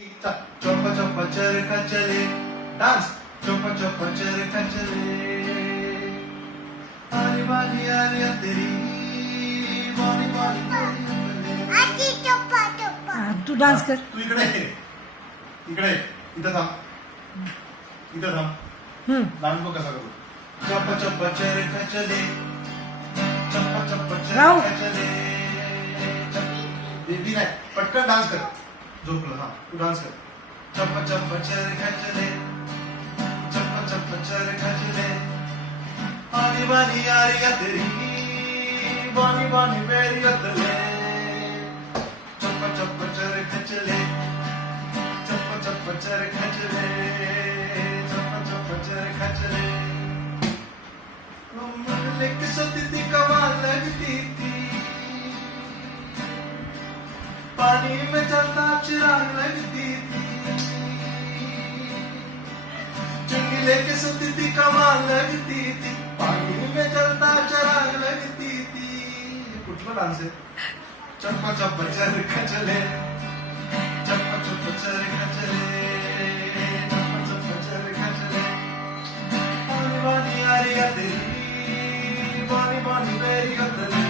चप्पा चप्पा चरखा चले डांस चप्पा चप्पा चरखा चले आरी बारी आरी तेरी बारी बारी आजी चप्पा चप्पा तू डान्स कर. तू इकडे इकडे इथं थांब इथं थांब डान्स बघ कसा करू चप्पा चप्पा चरखा चले चप्पा चप्पा राव. चरखा चले बेबी नाही पटकन डान्स कर झोपलं हा तू डान्स कर चप्पा चप्पा चरखा चले चप्पा चप्पा चरखा चले आनी बानी आरी तेरी बानी बानी मेरी अतले चप्पा चप्पा चरखा चले चप्पा चप्पा चरखा चले चप्पा चप्पा चरखा चले लेके सोती थी कमाल लगती थी पानी में चलता चिराग लगती थी चुंगी लेके सोती थी कमाल लगती थी पानी में चलता चिराग लगती थी कुठला डान्स आहे चप्पा चप्पा चरखा चले चप्पा चप्पा चरखा चले चप्पा चप्पा चरखा चले बानी बानी आरी तेरी बानी बानी मेरी अतले